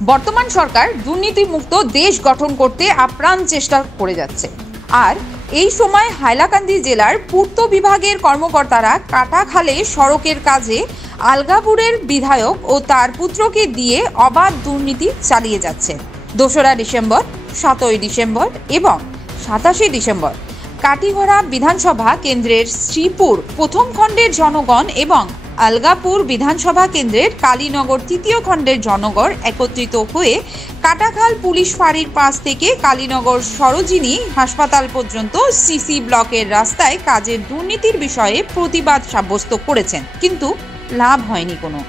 বর্তমান সরকার দুর্নীতিমুক্ত দেশ গঠন করতে আপ্রাণ চেষ্টা করে যাচ্ছে। আর এই সময় হাইলাকান্দি জেলার পূর্ত বিভাগের কর্মকর্তারা কাটাখালে সড়কের কাজে আলগাপুরের বিধায়ক ও তার পুত্রকে দিয়ে অবাধ দুর্নীতি চালিয়ে যাচ্ছে। 2রা ডিসেম্বর, 7ই ডিসেম্বর এবং 27শে ডিসেম্বর কাটিগড়া বিধানসভা কেন্দ্রের শ্রীপুর প্রথম খণ্ডের জনগণ এবং আলগাপুর বিধানসভা কেন্দ্রের কালীনগর তৃতীয় খণ্ডের জনগণ একত্রিত হয়ে কাটাখাল পুলিশ ফাঁড়ির পাশ থেকে কালীনগর সরোজিনী হাসপাতাল পর্যন্ত সিসি ব্লকের রাস্তায় কাজের দুর্নীতির বিষয়ে প্রতিবাদ সাব্যস্ত করেছেন, কিন্তু লাভ হয়নি কোনো,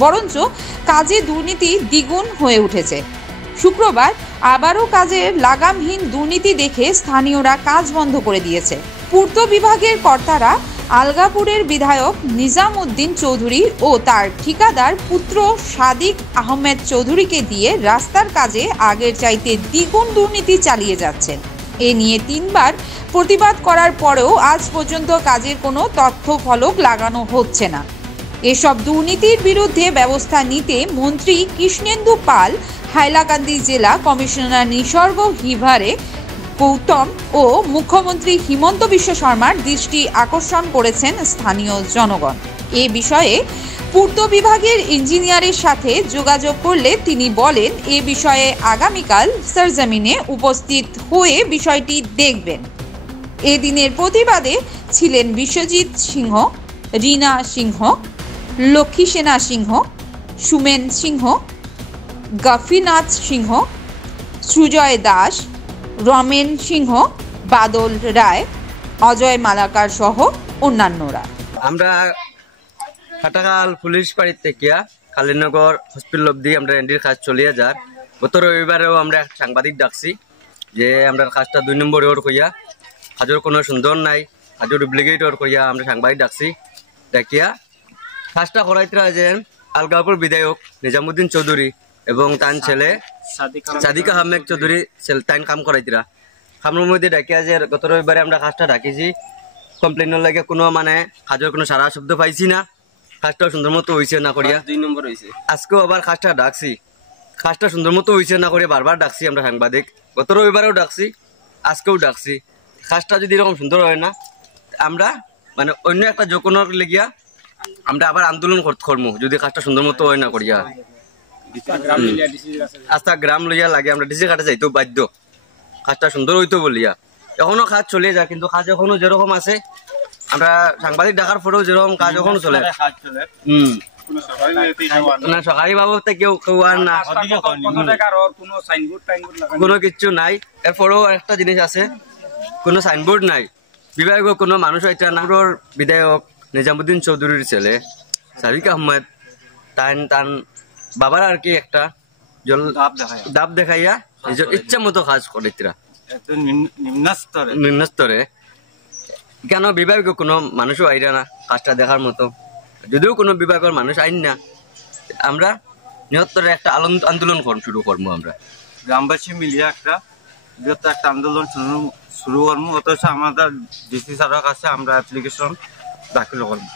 বরঞ্চ কাজে দুর্নীতি দ্বিগুণ হয়ে উঠেছে। শুক্রবার আবারও কাজের লাগামহীন দুর্নীতি দেখে স্থানীয়রা কাজ বন্ধ করে দিয়েছে। পূর্ত বিভাগের কর্তারা আলগাপুরের বিধায়ক নিজাম উদ্দিন চৌধুরী ও তার ঠিকাদার পুত্র সাদিক আহমেদ চৌধুরীকে দিয়ে রাস্তার কাজে আগের চাইতে দ্বিগুণ দুর্নীতি চালিয়ে যাচ্ছেন। এ নিয়ে 3বার প্রতিবাদ করার পরেও আজ পর্যন্ত কাজের কোনো তথ্য ফলক লাগানো হচ্ছে না। এসব দুর্নীতির বিরুদ্ধে ব্যবস্থা নিতে মন্ত্রী কৃষ্ণেন্দু পাল, হাইলাকান্দি জেলা কমিশনার নিসর্গ হিভারে গৌতম ও মুখ্যমন্ত্রী হিমন্ত বিশ্ব শর্মার দৃষ্টি আকর্ষণ করেছেন স্থানীয় জনগণ। এ বিষয়ে পূর্ত বিভাগের ইঞ্জিনিয়ারের সাথে যোগাযোগ করলে তিনি বলেন, এ বিষয়ে আগামীকাল সরজমিনে উপস্থিত হয়ে বিষয়টি দেখবেন। এদিনের প্রতিবাদে ছিলেন বিশ্বজিৎ সিংহ, রীনা সিংহ, লক্ষ্মী সেনা সিংহ, সুমেন সিংহ, গফিনাথ সিংহ, সুজয় দাস, রমেন সিংহ, বাদল রায়, অজয় মালাকার সহ অন্যান্যরা। আমরা কাটাখাল পুলিশ ফাঁড়ি থেকে কালীনগর হসপিটাল অব্দি আমরা এনডির কাজ চলিয়ে যার। গত রবিবারেও আমরা সাংবাদিক ডাকছি যে আমরা কাজটা 2 নম্বর ওর কইয়া কাজের কোনো সুন্দর নাই, কাজের ডুপ্লিকেট ওর কইয়া আমরা সাংবাদিক ডাকছি। ডাকিয়া কাজটা করাইতে যে আলগাপুর বিধায়ক নিজামুদ্দিন চৌধুরী এবং তার ছেলে সাদিক আহমেদ চৌধুরী তাইন কাম করাইতরা কামের মধ্যে ডাকিয়া যে গত রবিবারে আমরা কাজটা ডাকিছি। কমপ্লেনের লাগে কোনো মানে কাজের কোনো সারা শব্দ পাইছি না, কাজটা সুন্দর মতো হয়েছে না করিয়া 2 নম্বর হয়েছে। আজকেও আবার কাজটা ডাকছি, কাজটা সুন্দর মতো হয়েছে না করিয়া বারবার ডাকছি আমরা সাংবাদিক। গত রবিবারেও ডাকছি, আজকেও ডাকছি। কাজটা যদি এরকম সুন্দর হয় না, আমরা মানে অন্য একটা যোজনার লেগিয়া আমরা আবার আন্দোলন করবো যদি কাজটা সুন্দর মতো হয় না করিয়া। আস্থা গ্রাম লইয়া লাগে আমরা ডিসি কাটে যাইতেও বাধ্য, কাজটা সুন্দর হইতো বলিয়া। এখনো কাজ চলে যায়, কিন্তু কাজ এখনো যেরকম আছে আমরা সাংবাদিক ডাকার পরেও যেরকম কাজ এখনো চলে। সরকারি বাবদ কেউ আর না, কোনো কিছু নাই। এরপরেও একটা জিনিস আছে, কোনো সাইনবোর্ড নাই, বিভাগীয় কোনো মানুষ হইতে না। বিধায়ক নিজামুদ্দিন চৌধুরীর ছেলে সাদিক আহমেদ তান বাবার আর কি একটা দাব দেখাইয়া নিজের ইচ্ছা মতো কাজ করে নিম্ন স্তরে। কেন বিভাগীয় কোনো মানুষও আইরা না কাজটা দেখার মতো। যদিও কোনো বিভাগের মানুষ আইন না, আমরা নিহত্তরে একটা আন্দোলন শুরু করবো। আমরা গ্রামবাসী মিলিয়ে একটা বৃহত্তর একটা আন্দোলন শুরু করবো। অথচ আমাদের ডিসি স্যারের কাছে আমরা অ্যাপ্লিকেশন দাখিল করবো।